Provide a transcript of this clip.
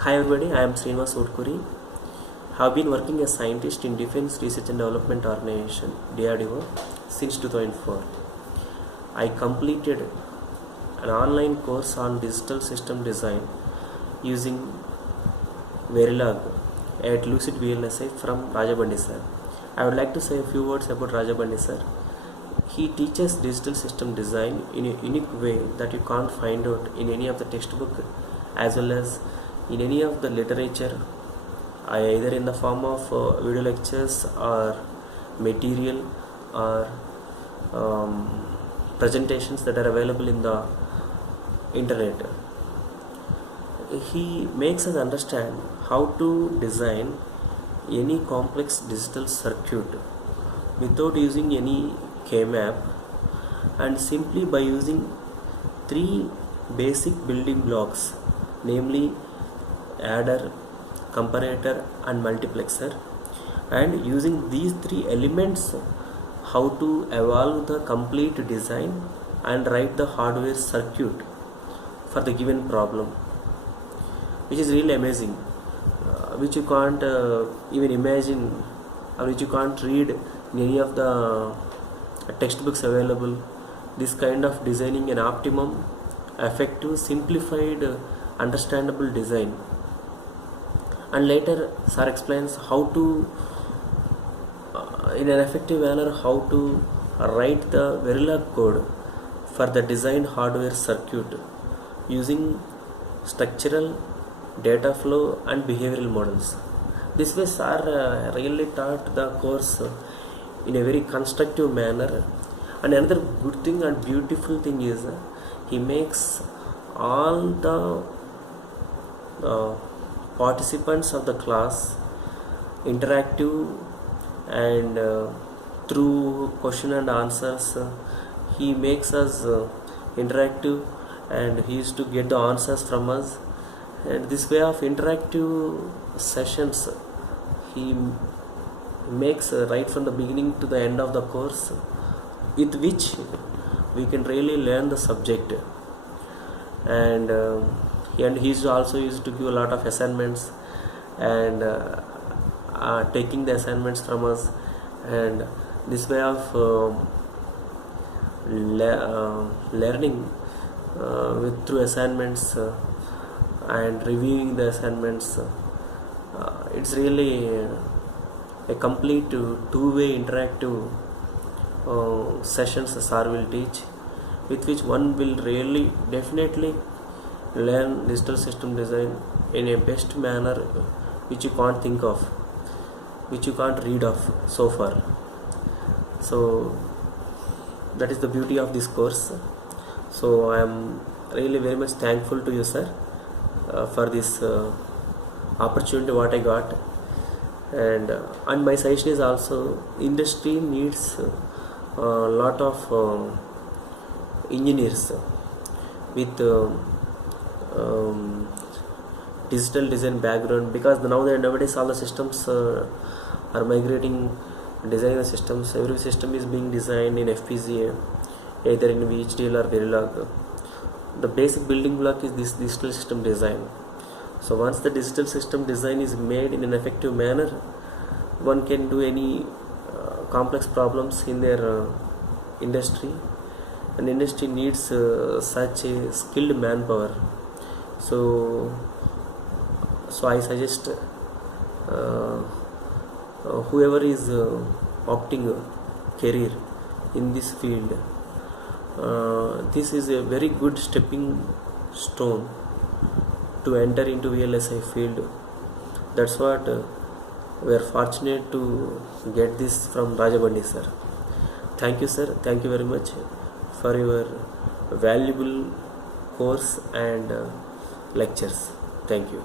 Hi everybody, I am Srinivas Otkuri. Have been working as scientist in Defense Research and Development Organization (DRDO) since 2004. I completed an online course on digital system design using Verilog at Lucid VLSI from Rajabandi sir. I would like to say a few words about Rajabandi sir. He teaches digital system design in a unique way that you can't find out in any of the textbook as well as in any of the literature, either in the form of video lectures or material or presentations that are available in the internet. He makes us understand how to design any complex digital circuit without using any K-map, and simply by using three basic building blocks, namely adder, comparator and multiplexer, and using these three elements how to evolve the complete design and write the hardware circuit for the given problem, which is really amazing, which you can't even imagine, or which you can't read in any of the textbooks available. This kind of designing an optimum, effective, simplified, understandable design. And later sir explains how to in an effective manner how to write the Verilog code for the design hardware circuit using structural, data flow and behavioral models. This way sir really taught the course in a very constructive manner. And another good thing and beautiful thing is he makes all the participants of the class interactive, and through question and answers he makes us interactive, and he used to get the answers from us. And this way of interactive sessions he makes right from the beginning to the end of the course, with which we can really learn the subject. And he's also used to give a lot of assignments, and taking the assignments from us, and this way of learning through assignments and reviewing the assignments. It's really a complete two-way interactive sessions sir will teach, with which one will really definitely learn digital system design in a best manner, which you can't think of, which you can't read of so far. So that is the beauty of this course. So I am really very much thankful to you sir for this opportunity what I got. And my suggestion is also, industry needs a lot of engineers with digital design background, because nowadays all the systems are migrating, designing the systems. Every system is being designed in FPGA, either in VHDL or Verilog. The basic building block is this digital system design. So once the digital system design is made in an effective manner, one can do any complex problems in their industry, and industry needs such a skilled manpower. So I suggest whoever is opting a career in this field, this is a very good stepping stone to enter into VLSI field. That's what we are fortunate to get this from Rajabandi sir. Thank you sir, thank you very much for your valuable course and lectures. Thank you.